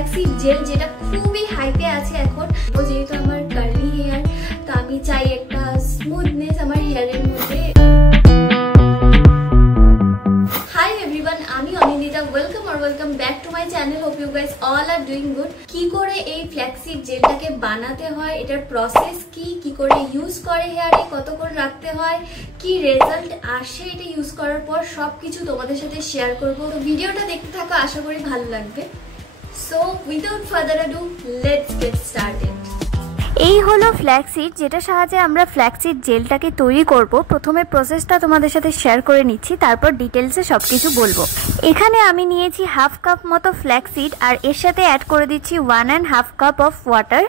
Flaxseed jail, যেটা খুবই হাইপে আছে এখন। যেহেতু আমার কার্লি হেয়ার, তো আমি চাই একটা স্মুথনেস আমার হেয়ারের মধ্যে। হাই এভরিওয়ান, আমি Anindita. Welcome back to my channel. Hope you guys all are doing good. কি করে এই ফ্ল্যাক্সিড জেলটাকে বানাতে হয়, এটার প্রসেস কি করে ইউজ করে হেয়ারে, কতক্ষণ রাখতে হয়, কি রেজাল্ট আসে এটা ইউজ করার পর, সবকিছু তোমাদের সাথে শেয়ার করবো। তো ভিডিওটা দেখতে থাকো, আশা করি ভালো লাগবে। So without further ado, let's get started. এই হলো ফ্ল্যাক্সিড, যেটা সাহায্যে আমরা ফ্ল্যাক্সিড জেলটাকে তৈরি করব। প্রথমে প্রসেসটা তোমাদের সাথে শেয়ার করে নিচ্ছি, তারপর ডিটেলসে সব কিছু বলবো। এখানে আমি নিয়েছি হাফ কাপ মতো ফ্ল্যাক্সিড, আর এর সাথে অ্যাড করে দিচ্ছি 1.5 কাপ অফ ওয়াটার।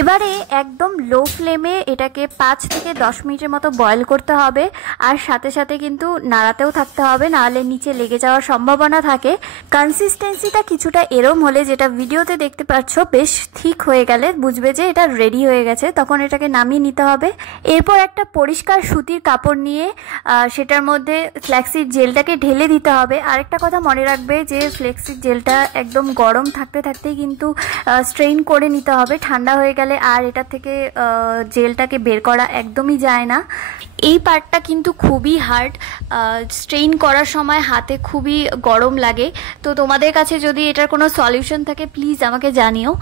এবারে একদম লো ফ্লেমে এটাকে 5 থেকে 10 মিনিটের মতো বয়েল করতে হবে, আর সাথে সাথে কিন্তু নাড়াতেও থাকতে হবে, নাহলে নিচে লেগে যাওয়ার সম্ভাবনা থাকে। কনসিস্টেন্সিটা কিছুটা এরম হলে, যেটা ভিডিওতে দেখতে পাচ্ছ, বেশ ঠিক হয়ে গেলে বুঝবে যে এটা রেডি হয়ে গেছে। তখন এটাকে নামিয়ে নিতে হবে। এরপর একটা পরিষ্কার সুতির কাপড় নিয়ে সেটার মধ্যে ফ্ল্যাক্সিড জেলটাকে ঢেলে দিতে হবে। আরেকটা কথা মনে রাখবে যে ফ্ল্যাক্সিড জেলটা একদম গরম থাকতেই কিন্তু স্ট্রেইন করে নিতে হবে। ঠান্ডা হয়ে গেলে আর এটা থেকে জেলটাকে বের করা একদমই যায় না। এই পার্টটা কিন্তু খুবই হার্ড, স্ট্রেইন করার সময় হাতে খুবই গরম লাগে। তো তোমাদের কাছে যদি এটার কোনো সলিউশন থাকে প্লিজ আমাকে জানিও।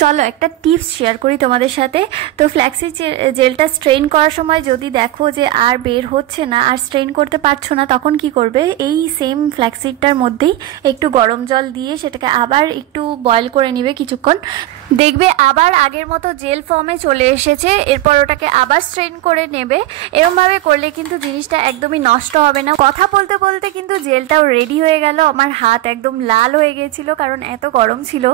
চলো একটা টিপস শেয়ার করি তোমাদের সাথে। তো ফ্ল্যাক্সিড জেলটা স্ট্রেইন করার সময় যদি দেখো যে আর বের হচ্ছে না, আর স্ট্রেইন করতে পারছো না, তখন কি করবে, এই সেম ফ্ল্যাক্সিডটার মধ্যেই একটু গরম জল দিয়ে সেটাকে আবার একটু বয়েল করে নিবে কিছুক্ষণ। দেখবে আবার আগের মতো জেল ফর্মে চলে এসেছে। এরপর ওটাকে আবার স্ট্রেইন করে নেবে। এরকমভাবে করলে কিন্তু জিনিসটা একদমই নষ্ট হবে না। কথা বলতে বলতে কিন্তু জেলটাও রেডি হয়ে গেল। আমার হাত একদম লাল হয়ে গিয়েছিল, কারণ এত গরম ছিল।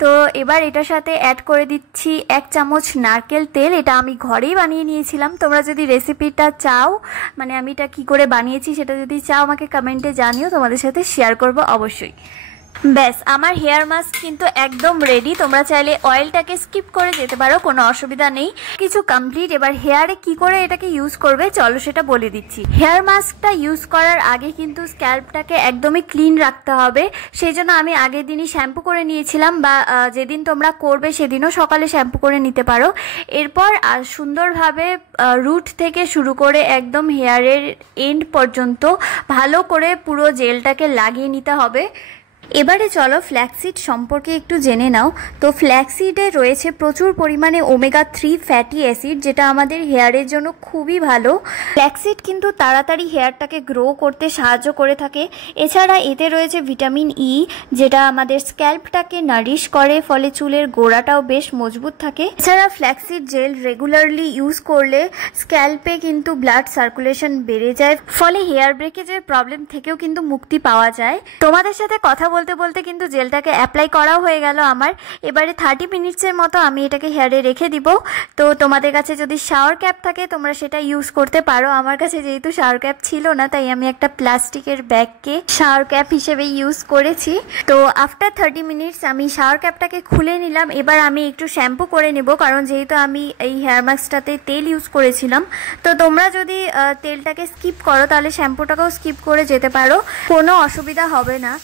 তো এবার এটার সাথে অ্যাড করে দিচ্ছি 1 চামচ নারকেল তেল। এটা আমি ঘরেই বানিয়ে নিয়েছিলাম। তোমরা যদি রেসিপিটা চাও, মানে আমি এটা কী করে বানিয়েছি সেটা যদি চাও, আমাকে কমেন্টে জানিও, তোমাদের সাথে শেয়ার করব অবশ্যই। ব্যাস, আমার হেয়ার মাস্ক কিন্তু একদম রেডি। তোমরা চাইলে অয়েলটাকে স্কিপ করে যেতে পারো, কোনো অসুবিধা নেই। কিছু কমপ্লিট। এবার হেয়ারে কি করে এটাকে ইউজ করবে চলো সেটা বলে দিচ্ছি। হেয়ার মাস্কটা ইউজ করার আগে কিন্তু স্ক্যাল্পটাকে একদমই ক্লিন রাখতে হবে। সেই জন্য আমি আগের দিনই শ্যাম্পু করে নিয়েছিলাম, বা যেদিন তোমরা করবে সেদিনও সকালে শ্যাম্পু করে নিতে পারো। এরপর সুন্দরভাবে রুট থেকে শুরু করে একদম হেয়ারের এন্ড পর্যন্ত ভালো করে পুরো জেলটাকে লাগিয়ে নিতে হবে। এবারে চলো ফ্ল্যাক্সিড সম্পর্কে একটু জেনে নাও। তো ফ্ল্যাক্সিডে রয়েছে প্রচুর পরিমাণে ওমেগা 3 ফ্যাটি অ্যাসিড, যেটা আমাদের হেয়ারের জন্য খুবই ভালো। ফ্ল্যাক্সিড কিন্তু তাড়াতাড়ি হেয়ারটাকে গ্রো করতে সাহায্য করে থাকে। এছাড়া এতে রয়েছে ভিটামিন ই, যেটা আমাদের স্ক্যাল্পটাকে নারিশ করে, ফলে চুলের গোড়াটাও বেশ মজবুত থাকে। এছাড়া ফ্ল্যাক্সিড জেল রেগুলারলি ইউজ করলে স্ক্যাল্পে কিন্তু ব্লাড সার্কুলেশন বেড়ে যায়, ফলে হেয়ার ব্রেকেজের প্রবলেম থেকেও কিন্তু মুক্তি পাওয়া যায়। তোমাদের সাথে কথা বলতে বলতে কিন্তু জেলটাকে অ্যাপ্লাই করাও হয়ে গেল আমার। এবারে 30 মিনিটসের মতো আমি এটাকে হেয়ারে রেখে দিব। তো তোমাদের কাছে যদি শাওয়ার ক্যাপ থাকে তোমরা সেটা ইউজ করতে পারো। আমার কাছে যেহেতু শাওয়ার ক্যাপ ছিল না, তাই আমি একটা প্লাস্টিকের ব্যাগকে শাওয়ার ক্যাপ হিসেবে ইউজ করেছি। তো আফটার 30 মিনিটস আমি শাওয়ার ক্যাপটাকে খুলে নিলাম। এবার আমি একটু শ্যাম্পু করে নেব, কারণ যেহেতু আমি এই হেয়ার মাস্কটাতে তেল ইউজ করেছিলাম। তো তোমরা যদি তেলটাকে স্কিপ করো তাহলে শ্যাম্পুটাকেও স্কিপ করে যেতে পারো, কোনো অসুবিধা হবে না।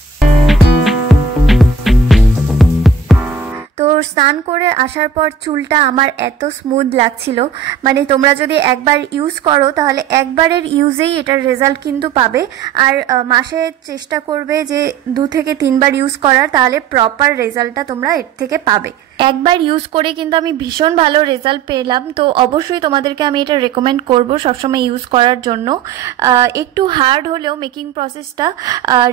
তো স্নান করে আসার পর চুলটা আমার এত স্মুথ লাগছিল, মানে তোমরা যদি একবার ইউজ করো তাহলে একবারের ইউজেই এটার রেজাল্ট কিন্তু পাবে। আর মাসে চেষ্টা করবে যে 2 থেকে 3 বার ইউজ করার, তাহলে প্রপার রেজাল্টটা তোমরা এর থেকে পাবে। একবার ইউজ করে কিন্তু আমি ভীষণ ভালো রেজাল্ট পেলাম। তো অবশ্যই তোমাদেরকে আমি এটা রেকমেন্ড করব সবসময় ইউজ করার জন্য। একটু হার্ড হলেও মেকিং প্রসেসটা,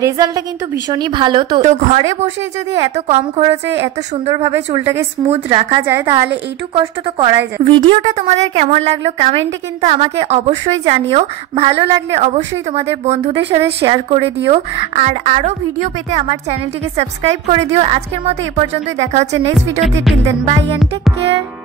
রেজাল্টটা কিন্তু ভীষণই ভালো। তো ঘরে বসে যদি এত কম খরচে এত সুন্দরভাবে চুলটাকে স্মুথ রাখা যায়, তাহলে এইটুকু কষ্ট তো করাই যায়। ভিডিওটা তোমাদের কেমন লাগলো কমেন্টে কিন্তু আমাকে অবশ্যই জানিও। ভালো লাগলে অবশ্যই তোমাদের বন্ধুদের সাথে শেয়ার করে দিও। আর আরও ভিডিও পেতে আমার চ্যানেলটিকে সাবস্ক্রাইব করে দিও। আজকের মতো এ পর্যন্তই। দেখা হচ্ছে নেক্সট ভিডিওতে। Till then, bye and take care.